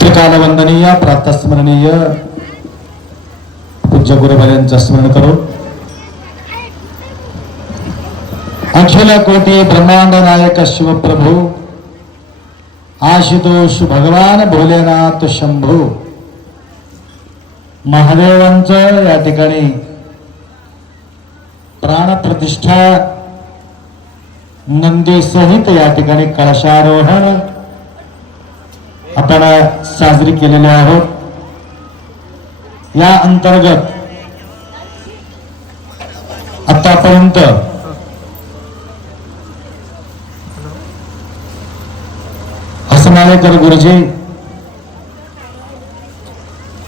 त्रिकालवंदनीय प्रातस्मरणीय पूज्य गुरुवर्यांचं स्मरण करून अखिल कोटी ब्रह्मांड नायक शिवप्रभू आशुतोष भगवान भोलेनाथ शंभू. महादेवांचं या ठिकाणी प्राणप्रतिष्ठा नंदी सहित या ठिकाणी कळशारोहण आपण साजरी केलेले आहोत. या अंतर्गत आतापर्यंत हसमालेकर गुरुजी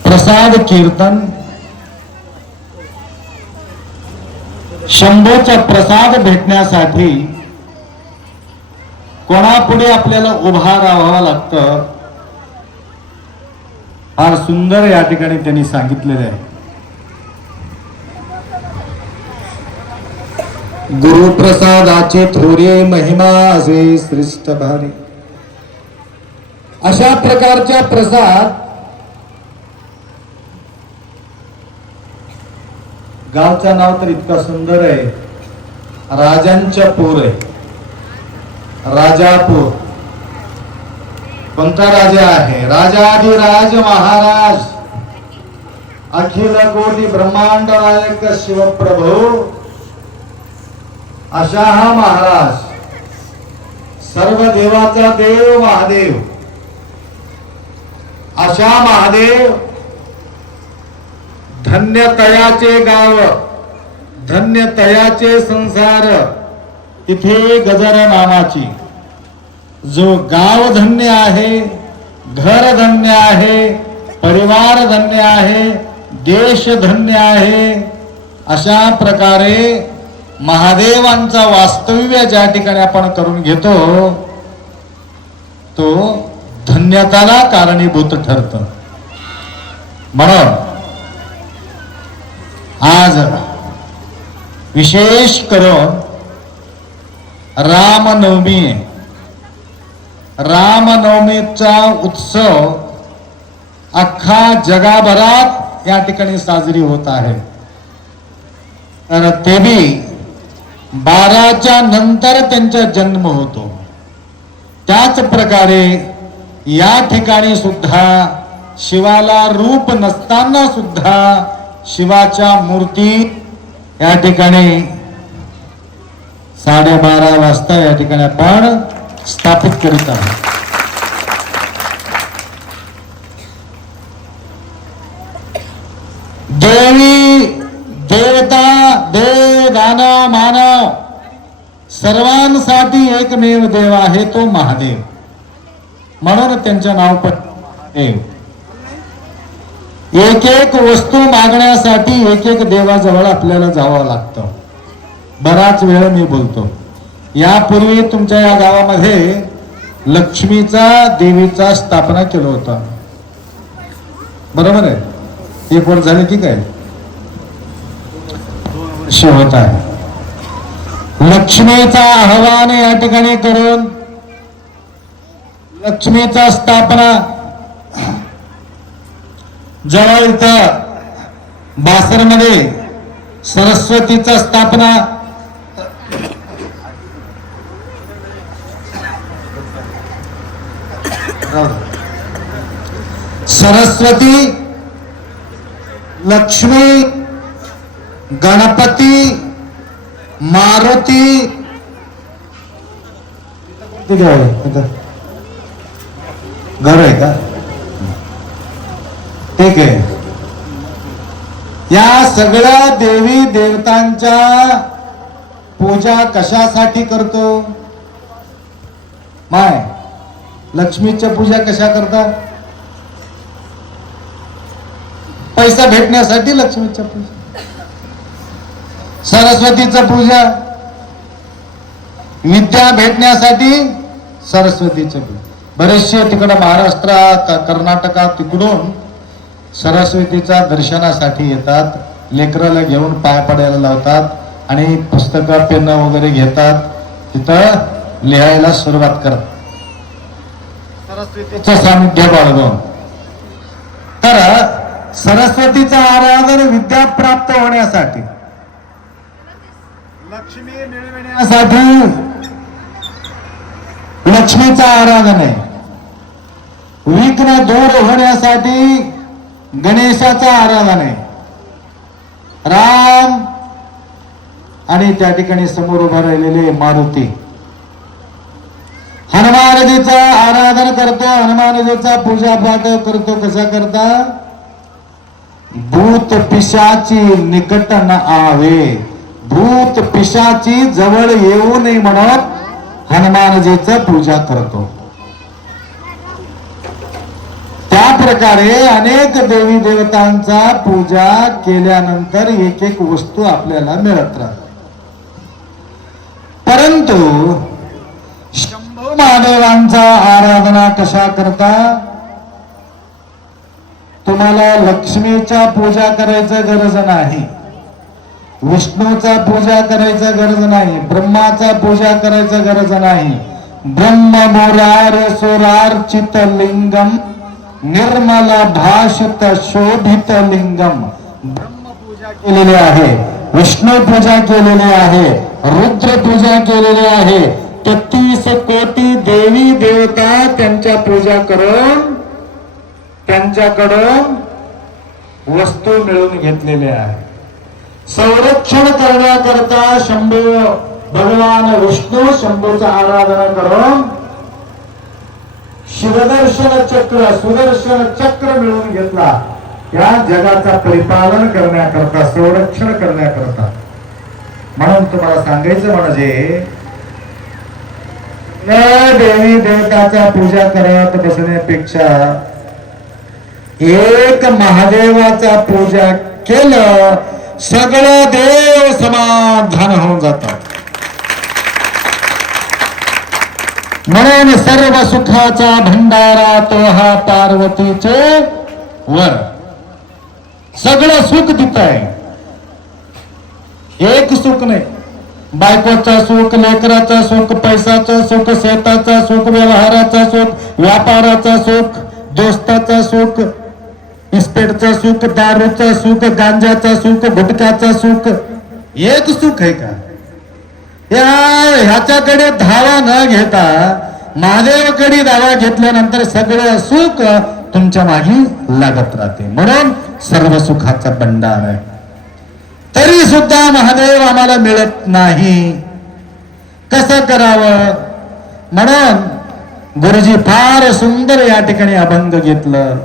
प्रसाद कीर्तन शंभोचा प्रसाद भेटण्यासाठी कोणापुढे आपल्याला उभा राहावा लागतं? फार सुंदर या ठिकाणी त्यांनी सांगितलेले आहे. गुरुप्रसादाचे थोरे महिमा असे श्रेष्ठ भारी. अशा प्रकारच्या प्रसाद गावचं नाव तर इतकं सुंदर आहे. राजांच्या पूर आहे. राजापूर. कोणता राजा आहे? राजाधिराज महाराज. अखिल कोटी ब्रह्मांड नायक शिवप्रभू. अशा हा महाराज. सर्व देवाचा देव महादेव. अशा महादेव. धन्य तयाचे गाव धन्य तयाचे संसार. इथे गजर नामाची. जो गाव धन्य आहे घर धन्य आहे परिवार धन्य आहे देश धन्य आहे अशा प्रकारे महादेवांचा वास्तव्य ज्या ठिकाणी आपण करून घेतो तो धन्यताला कारणीभूत ठरत. म्हणून आज विशेष करून रामनवमी आहे रामनवमीचा उत्सव अख्खा जगाभरात या ठिकाणी साजरी होत आहे. तर ते बी बाराच्या नंतर त्यांचा जन्म होतो. त्याच प्रकारे या ठिकाणी सुद्धा शिवाला रूप नसताना सुद्धा शिवाच्या मूर्ती या ठिकाणी साडेबारा वाजता या ठिकाणी आपण स्थापित करीत आहोत. देवी देवता देव दानव मानव सर्वांसाठी एकमेव देव आहे तो महादेव. म्हणून त्यांचं नाव पण महादेव. एक एक वस्तू मागण्यासाठी एक एक देवाजवळ आपल्याला जावं लागतं. बराच वेळ मी बोलतो. यापूर्वी तुमच्या या गावामध्ये लक्ष्मीचा देवीचा स्थापना केलं होतं. बरोबर आहे? एक वर झाले की काय? शेवट आहे. लक्ष्मीचा आह्वान या ठिकाणी करून लक्ष्मीचा स्थापना जवळ इथं बासरमध्ये सरस्वतीचा स्थापना सरस्वती लक्ष्मी गणपती मारुती घर आहे का? ठीक आहे. या सगळ्या देवी देवतांच्या पूजा कशासाठी करतो? माय लक्ष्मीच्या पूजा कशा करतात पैसा भेटण्यासाठी लक्ष्मीच्या पूजा. सरस्वतीचं पूजा. विद्या भेटण्यासाठी सरस्वतीचं पूजा. बरेचसे तिकडं महाराष्ट्रात कर्नाटकात तिकडून सरस्वतीचा दर्शनासाठी येतात. लेकराला घेऊन पाय पडायला लावतात आणि पुस्तकं पेन वगैरे घेतात. तिथं लिहायला सुरुवात करतात. सरस्वतीचं सानिध्य बाळगून. तर सरस्वतीचं आराधन विद्या प्राप्त होण्यासाठी. लक्ष्मी मिळविण्यासाठी लक्ष्मीचं आराधन आहे. विघ्न दूर होण्यासाठी गणेशाचं आराधन आहे. राम आणि त्या ठिकाणी समोर उभा राहिलेले मारुती. हनुमानजीचा आराधन करतो हनुमानजीचा पूजा पाठ करतो कसा करता? भूत पिशाची निकट न आवे. भूत पिशाची जवळ येऊ नये म्हणून हनुमानजीच पूजा करतो. त्या प्रकारे अनेक देवी देवतांचा पूजा केल्यानंतर एक एक वस्तू आपल्याला मिळत राहत. परंतु शंभू महादेवांचा आराधना कशा करता? तुम्हाला लक्ष्मीच्या पूजा करायचं गरज नाही. विष्णूचा पूजा करायचं गरज नाही. ब्रह्माचा पूजा करायचं गरज नाही. ब्रह्म मुरार सुरार्चित लिंगम निर्मल भाषित शोभित लिंगम ब्रह्म पूजा केलेली आहे विष्णू पूजा केलेली आहे रुद्र पूजा केलेली आहे. तेहतीस कोटी देवी देवता त्यांच्या पूजा करून त्यांच्याकडून वस्तू मिळवून घेतलेल्या आहे संरक्षण करण्याकरता शंभू भगवान विष्णू शंभूचा आराधना करून शिवदर्शन चक्र सुदर्शन चक्र मिळवून घेतला. या जगाचा परिपालन करण्याकरता संरक्षण करण्याकरता. म्हणून तुम्हाला सांगायचं म्हणजे देवी देवताच्या पूजा करत बसण्यापेक्षा एक महादेवाचा पूजा केलं सगळं देव समाधान होऊन जातात म्हणून सर्व सुखाचा भंडारा तो हा पार्वतीचे वर. सगळं सुख तिथं आहे. एक सुख नाही. बायकोचं सुख लेकराचं सुख पैशाचं सुख शेताचं सुख व्यवहाराचं सुख व्यापाराचं सुख दोस्ताचं सुख इस्पेटचं सुख दारूचं सुख गांजाचं सुख गुटख्याचं सुख एक सुख आहे का? या ह्याच्याकडे धावा न घेता महादेवाकडे धावा घेतल्यानंतर सगळं सुख तुमच्या मागे लागत राहते. म्हणून सर्व सुखाचा भंडार आहे. तरी सुद्धा महादेव आम्हाला मिळत नाही. कसं करावं? म्हणून गुरुजी फार सुंदर या ठिकाणी अभंग घेतलं.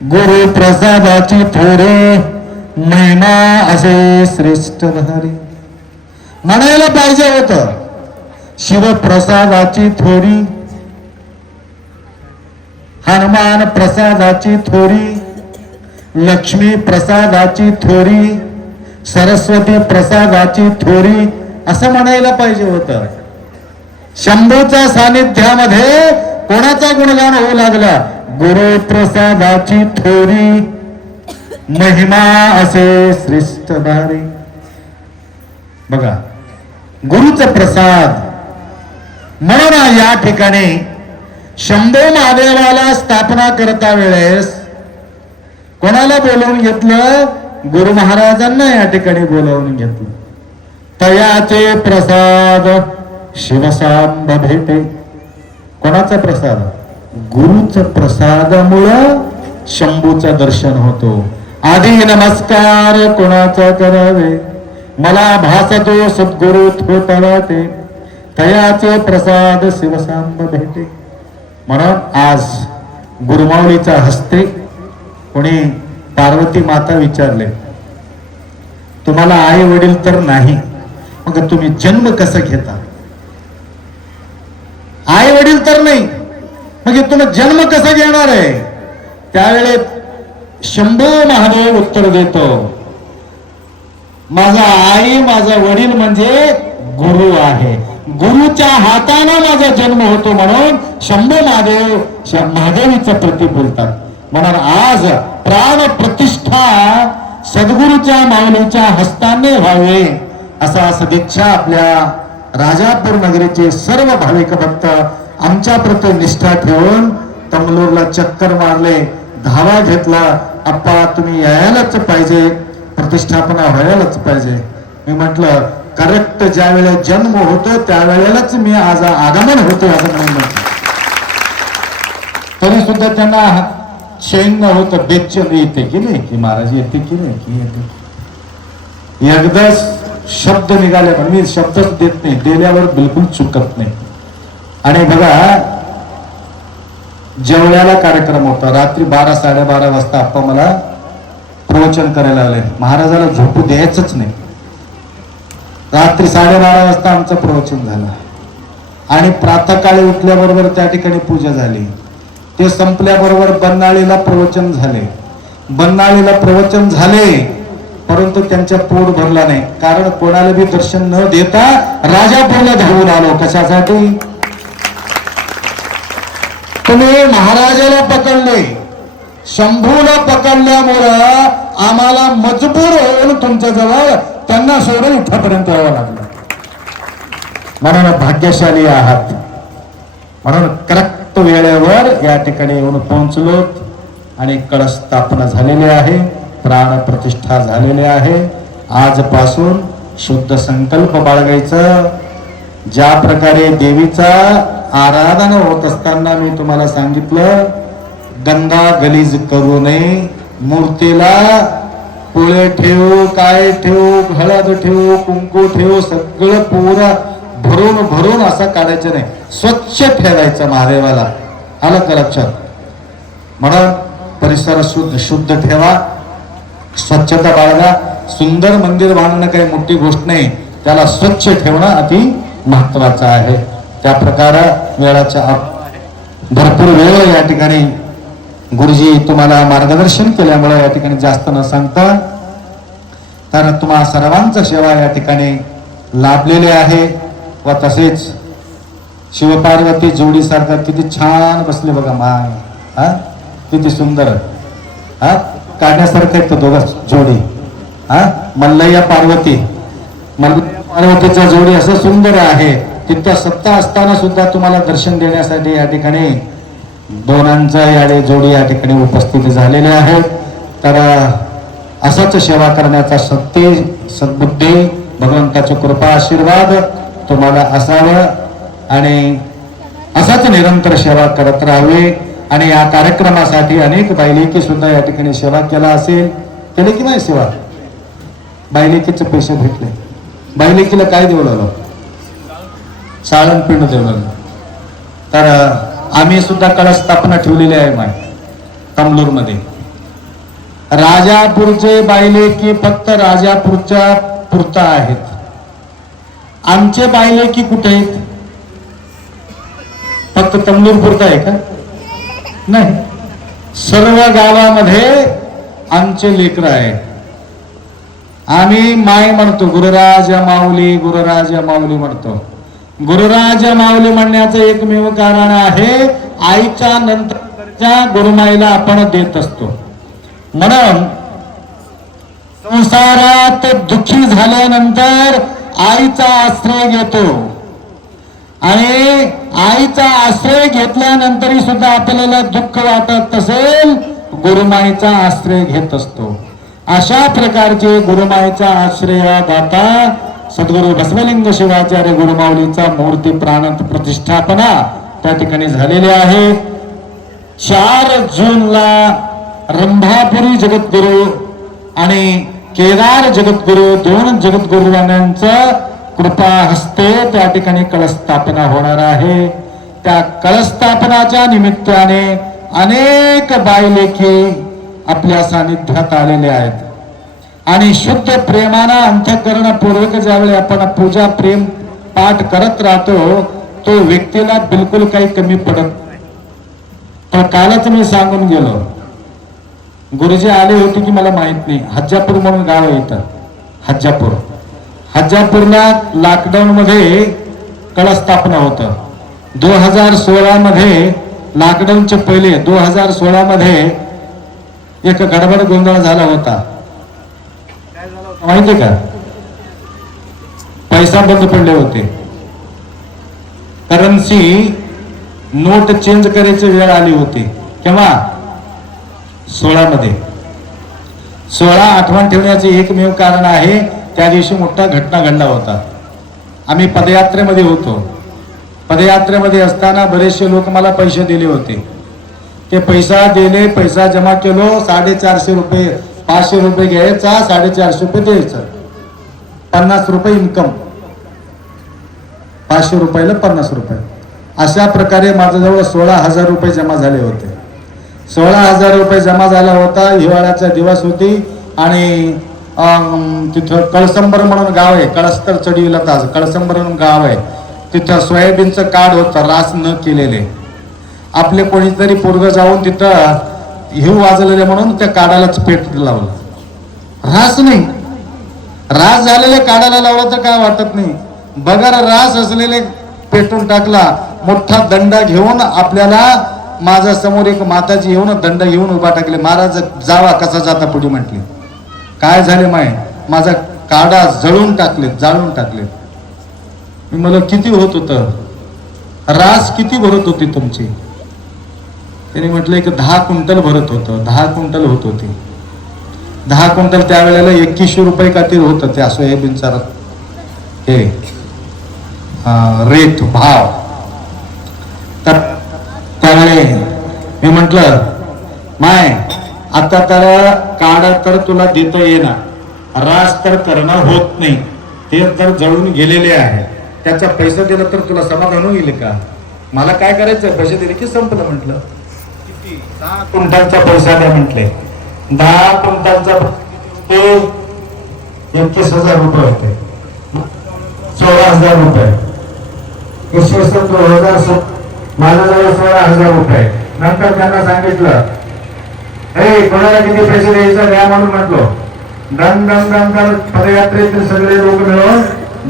गुरु प्रसादाची थोरे महिमा असे श्रेष्ठ हरी म्हणायला पाहिजे होत शिवप्रसादाची थोरी हनुमान प्रसादाची थोरी लक्ष्मी प्रसादाची थोरी सरस्वती प्रसादाची थोरी असं म्हणायला पाहिजे होत. शंभूच्या सानिध्यामध्ये कोणाचा गुणगान होऊ लागला? गुरु प्रसादाची थोरी महिमा असे श्रेष्ठ भारी. बघा गुरुचा प्रसाद म्हणून या ठिकाणी शंभो महादेवाला स्थापना करता वेळेस कोणाला बोलवून घेतलं? गुरु महाराजांना या ठिकाणी बोलवून घेतलं. तयाचे प्रसाद शिवसांब भेटे. कोणाचा प्रसाद? गुरुच प्रसादामुळं शंभूचं दर्शन होतो. आधी नमस्कार कोणाचा करावे? मला भासतो सद्गुरु थोटला ते तयाचे प्रसाद शिवसांब भेटे. म्हणून आज गुरुमाऊलीच्या हस्ते कोणी पार्वती माता विचारले तुम्हाला आई वडील तर नाही मग तुम्ही जन्म कसा घेता? आई वडील तर नाही म्हणजे तुला जन्म कसा घेणार आहे? त्यावेळेस शंभू महादेव उत्तर देतो. माझा आई माझा वडील म्हणजे गुरु आहे. गुरुच्या हाताने माझा जन्म होतो म्हणून शंभू महादेव श- महादेवीचं प्रतीक बोलतात. म्हणून आज प्राण प्रतिष्ठा सद्गुरूच्या माऊलीच्या हस्ताने व्हावे असा सदिच्छा आपल्या राजापूर नगरीचे सर्व भाविक भक्त आमच्या प्रति निष्ठा ठेवून तंगलोरला चक्कर मारले धावा घेतला आप्पा तुम्ही यायलाच पाहिजे प्रतिष्ठापना व्हायलाच पाहिजे. मी म्हटलं करेक्ट ज्या वेळेला जन्म होतो त्यावेळेलाच मी आज आगमन होतो असं म्हणून म्हटलं. तरी सुद्धा त्यांना चैन होतं बेचन येते की नाही की महाराज येते की नाही की येते. एकदा शब्द निघाले पण मी शब्दच देत नाही दिल्यावर बिलकुल चुकत नाही. आणि बघा जेवल्याला कार्यक्रम होता. रात्री बारा साडेबारा वाजता आप्पा मला प्रवचन करायला आले. महाराजाला झोपू द्यायचंच नाही. रात्री साडेबारा वाजता आमचं प्रवचन झालं. आणि प्रातःकाळी उठल्याबरोबर त्या ठिकाणी पूजा झाली. ते संपल्याबरोबर बन्नाळीला प्रवचन झाले. बन्नाळीला प्रवचन झाले परंतु त्यांच्या पोट भरला नाही. कारण कोणाला बी दर्शन न देता राजापूरला धावून आलो. कशासाठी? तुम्ही महाराजाला पकडले. शंभूला पकडल्यामुळं आम्हाला मजबूर होऊन तुमच्या जवळ त्यांना सोडून इथपर्यंत यावं लागलं. म्हणून भाग्यशाली आहात. म्हणून करेक्ट वेळेवर या ठिकाणी येऊन पोहोचलो. आणि कळस स्थापना झालेली आहे प्राण प्रतिष्ठा झालेली आहे. आजपासून शुद्ध संकल्प बाळगायचं. ज्या प्रकारे देवीचा आराधना होत असताना मी तुम्हाला सांगितलं गंगा गलीज करू नये मूर्तीला पोळे ठेवू काय ठेवू हळद ठेवू कुंकू ठेवू सगळं पुरा भरून भरून असं काढायचं नाही. स्वच्छ ठेवायचं महादेवाला. आलं का लक्षात? म्हणून परिसर शुद्ध शुद्ध ठेवा. स्वच्छता बाळगा. सुंदर मंदिर बांधणं काही मोठी गोष्ट नाही. त्याला स्वच्छ ठेवणं अति महत्वाचं आहे. त्या प्रकारे वेळाच्या भरपूर वेळ या ठिकाणी गुरुजी तुम्हाला मार्गदर्शन केल्यामुळे या ठिकाणी जास्त न सांगता तर तुम्हा सर्वांचं सेवा या ठिकाणी लाभलेले आहे व तसेच शिवपार्वती जोडीसारखं किती छान बसले बघा माय. हा? किती सुंदर. हा? काढण्यासारखं आहेत दोघं जोडी. हा? मल्लय्या पार्वती. मल्ल पार्वतीचा जोडी असं सुंदर आहे. तिथं सत्ता असताना सुद्धा तुम्हाला दर्शन देण्यासाठी या ठिकाणी दोनांचा याडे जोडी या ठिकाणी उपस्थित झालेले आहेत. तर असाच सेवा करण्याचा सत्य सद्बुद्धी भगवंताची कृपा आशीर्वाद तुम्हाला असावं. आणि असाच निरंतर सेवा करत राहावी. आणि या कार्यक्रमासाठी अनेक बायलेकी सुद्धा या ठिकाणी सेवा केला असेल. केले की नाही सेवा? बायलेकीचे पैसे भेटले. बायलेकीला काय देऊ लागलो? साळण पिंड देऊ लागलो. तर आम्ही सुद्धा कळा स्थापना ठेवलेली आहे माय तमलूरमध्ये राजापूरचे बायले की फक्त राजापूरच्या पुरता आहेत. आमचे बायले की कुठे आहेत? फक्त तमलूर पुरता आहे का? नाही. सर्व गावामध्ये आमचे लेकर आहेत. आम्ही माय म्हणतो गुरुराज माऊली गुरुराज माऊली म्हणतो. गुरुराज माऊली म्हणण्याचं एकमेव कारण आहे आईच्या नंतरच्या गुरुमाईला आपण देत असतो. म्हणून संसारात दुःखी झाल्यानंतर आईचा आश्रय घेतो. आणि आईचा आश्रय घेतल्यानंतरही सुद्धा आपल्याला दुःख वाटत असेल गुरुमाईचा आश्रय घेत असतो. अशा प्रकारचे गुरुमाईचा आश्रय दाता सद्गुरु बसवलिंग शिवाचार्य गुरुमाऊलीचा मूर्ती प्राण प्रतिष्ठापना त्या ठिकाणी झालेली आहे. चार जूनला रंभापुरी जगद्गुरु आणि केदार जगद्गुरु दोन जगद्गुरुवानांचं कृपा हस्ते त्या ठिकाणी कळस्थापना होणार आहे. त्या कळस्थापनाच्या निमित्ताने अनेक बायलेखी आपल्या सानिध्यात आलेले आहेत. आणि शुद्ध प्रेमानं अंतकरणपूर्वक ज्यावेळी आपण पूजा प्रेम पाठ करत राहतो तो व्यक्तीला बिलकुल काही कमी पडत पण कालच मी सांगून गेलो. गुरुजी आले होते की मला माहीत नाही. हज्जापूर म्हणून गाव आहे इथं. हज्जापूर. हज्जापूरला लॉकडाऊन मध्ये कळस्थापना होतं. दोन हजार सोळा मध्ये लॉकडाऊनच्या पहिले दोन हजार सोळा मध्ये एक गडबड गोंधळ झाला होता. माहिती का? पैसा बंद पडले होते. करन्सी नोट चेंज करायची वेळ आली होती. केव्हा? सोळामध्ये. सोळा आठवण ठेवण्याचे एकमेव कारण आहे त्या दिवशी मोठा घटना घडला होता. आम्ही पदयात्रेमध्ये होतो. पदयात्रेमध्ये असताना बरेचसे लोक मला पैसे दिले होते. ते पैसा दिले पैसा जमा केलो साडेचारशे रुपये पाचशे रुपये घ्यायचा साडेचारशे रुपये द्यायचं. पन्नास रुपये इन्कम पाचशे रुपयाला पन्नास रुपये. अशा प्रकारे माझ्याजवळ सोळा हजार रुपये जमा झाले होते. सोळा हजार रुपये जमा झाला होता हिवाळ्याचा दिवस होती आणि तिथं कळसंबर म्हणून गाव आहे कळस्तर चढीला तास कळसंबर म्हणून गाव आहे. तिथं सोयाबीनचं काढ होतं रास न केलेले. आपले कोणीतरी पोरग जाऊन तिथं हिव वाजलेले म्हणून त्या काढालाच पेट लावलं. रास नाही. रास झालेले काढायला लावलं तर काय वाटत नाही. बगर रास असलेले पेटून टाकला मोठा दंड घेऊन आपल्याला माझ्यासमोर एक माताजी येऊन दंड घेऊन उभा टाकले. महाराज जावा कसा जाता पुढे म्हटले. काय झाले माय? माझा काडा जळून टाकले जाळून टाकले मी मला किती होत होत? रास किती भरत होती तुमची? त्यांनी म्हटलं एक दहा क्विंटल भरत होतं. दहा क्विंटल होत होती. दहा क्विंटल त्यावेळेला एकवीसशे रुपये काहीतरी होतं त्या सोयाबीनचा र- हे रेट भाव. तर त्यावेळे मी म्हटलं माय आता तर काढा तर तुला देता येणार रास तर करणं होत नाही. ते तर जळून गेलेले आहे. त्याचा पैसा दिला तर तुला समाधान होईल का? मला काय करायचं पैसे दिले की संपलं म्हटलं. दहा क्विंटलचा पैसा द्या म्हटले. दहा क्विंटलचा ते एकतीस हजार रुपये होते. सोळा हजार रुपये. इसवी सन दोन हजार स- माझ्याजवळ सोळा हजार रुपये. नंतर त्यांना सांगितलं हे कोणाला किती पैसे द्यायचं द्या म्हणून म्हटलो. दन दन दन दन पदयात्रेतील सगळे लोक मिळून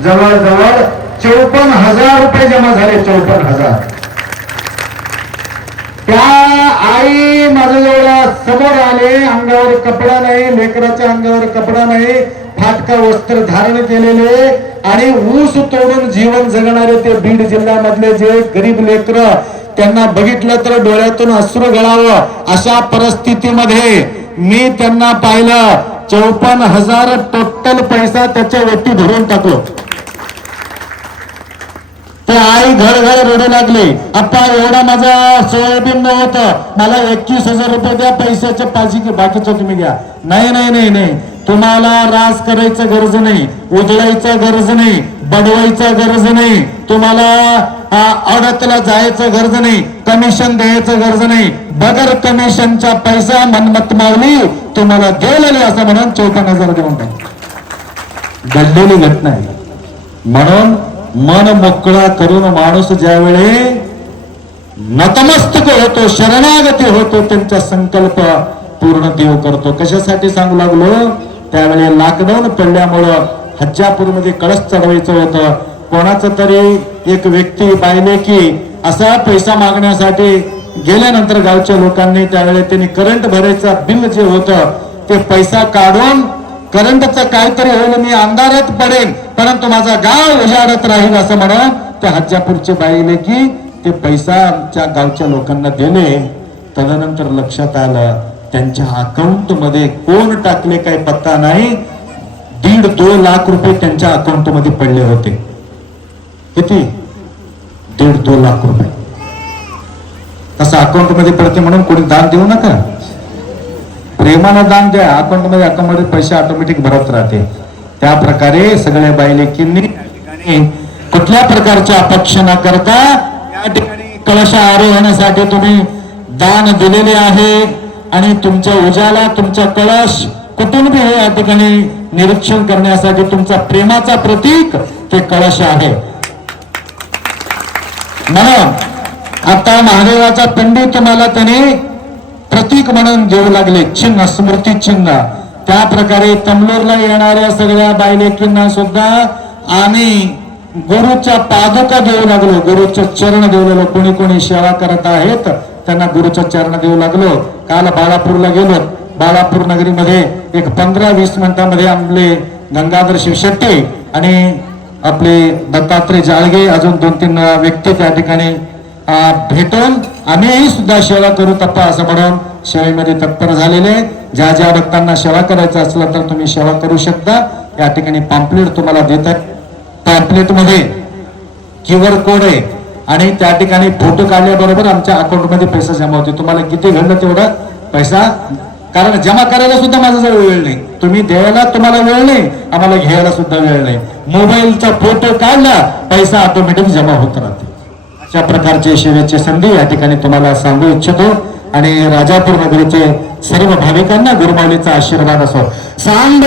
जवळजवळ चौपन्न हजार रुपये जमा झाले चौपन्न हजार. त्या आई माझ्याजवळ समोर आले अंगावर कपडा नाही लेकराच्या अंगावर कपडा नाही फाटका वस्त्र धारण केलेले आणि ऊस तोडून जीवन जगणारे ते बीड जिल्ह्यामधले जे गरीब लेकर त्यांना बघितलं तर डोळ्यातून अश्रू गळावं. अशा परिस्थितीमध्ये मी त्यांना पाहिलं चौपन्न हजार टोटल पैसा त्याच्या वेटी भरून टाकलो. माझे आई घर घर रडू लागले. आप्पा एवढा माझा सोयाबीन नव्हतं मला एकवीस हजार रुपये द्या पैशाचे पाचशे बाकीचं तुम्ही घ्या. नाही नाही नाही नाही. तुम्हाला रास करायचं गरज नाही. उजळायचं गरज नाही. बडवायचं गरज नाही. तुम्हाला आ, अडतला जायचं गरज नाही. कमिशन द्यायचं गरज नाही. बगर कमिशनचा पैसा मनमत मावली तुम्हाला गेलेले असं म्हणून चौपन्न हजार देऊन टाक घडलेली घटना आहे. म्हणून मन मोकळा करून माणूस ज्यावेळी नतमस्तक होतो शरणागती होतो त्यांचा संकल्प पूर्ण देव करतो. कशासाठी सांगू लागलो? त्यावेळी लॉकडाऊन पडल्यामुळं हज्जापूरमध्ये कळस चढवायचं होतं. कोणाचं तरी एक व्यक्ती पाहिले की असा पैसा मागण्यासाठी गेल्यानंतर गावच्या लोकांनी त्यावेळी त्यांनी करंट भरायचा बिल जे होतं ते पैसा काढून करंटचं काहीतरी होईल मी अंधारात पडेन. परंतु माझा गाव उजाडत राहील असं म्हणून त्या हज्जापूरचे बाईले की ते पैसा आमच्या गावच्या लोकांना दिले तदनंतर लक्षात आलं त्यांच्या अकाउंटमध्ये कोण टाकले काही पत्ता नाही दीड दोन लाख रुपये त्यांच्या अकाउंटमध्ये पडले होते. किती? दीड दोन लाख रुपये. तसं अकाउंटमध्ये पडते म्हणून कोणी दान देऊ नका. प्रेमानं दान द्या अकाउंटमध्ये अकाउंटमध्ये पैसे ऑटोमॅटिक भरत राहते. त्या प्रकारे सगळ्या बायलेकींनी या ठिकाणी कुठल्या प्रकारच्या अपक्ष न करता या ठिकाणी कलश आरोहणासाठी तुम्ही दान दिलेले आहे. आणि तुमच्या उजाला तुमचा कलश कुठून बी हे या ठिकाणी निरीक्षण करण्यासाठी तुमचा प्रेमाचा प्रतीक ते कलश आहे. म्हणून आता महादेवाचा पिंडी तुम्हाला त्याने प्रतीक म्हणून देऊ लागले. चिन्ह स्मृती चिन्ह. त्या प्रकारे तमलोरला येणाऱ्या सगळ्या बायलेकींना सुद्धा आम्ही गुरुच्या पादुका देऊ लागलो गुरुचं चरण देऊ लागलो. कोणी कोणी सेवा करत आहेत त्यांना गुरुचं चरण देऊ लागलो. काल बाळापूरला गेलो. बाळापूर नगरीमध्ये एक पंधरा वीस मिनिटांमध्ये आपले गंगाधर शिवशेट्टी आणि आपले दत्तात्रय जाळगे अजून दोन तीन व्यक्ती त्या ठिकाणी भेटून आम्हीही सुद्धा सेवा करू तप्पा असं म्हणून सेवेमध्ये तत्पर झालेले ज्या ज्या भक्तांना सेवा करायचं असलं तर तुम्ही सेवा करू शकता. या ठिकाणी पॅम्पलेट तुम्हाला देतात पॅम्पलेटमध्ये क्यू आर कोड आहे. आणि त्या ठिकाणी फोटो काढल्याबरोबर आमच्या अकाउंटमध्ये पैसा जमा होते. तुम्हाला किती घडलं तेवढा पैसा कारण जमा करायला सुद्धा माझ्याजवळ वेळ नाही. तुम्ही द्यायला तुम्हाला वेळ नाही. आम्हाला घ्यायला सुद्धा वेळ नाही. मोबाईलचा फोटो काढला पैसा ऑटोमॅटिक जमा होत राहते. अशा प्रकारचे सेवेची संधी या ठिकाणी तुम्हाला सांगू इच्छितो. आणि राजापूर नगरीचे सर्व भाविकांना गुरुमाऊलीचा आशीर्वाद असो. सांग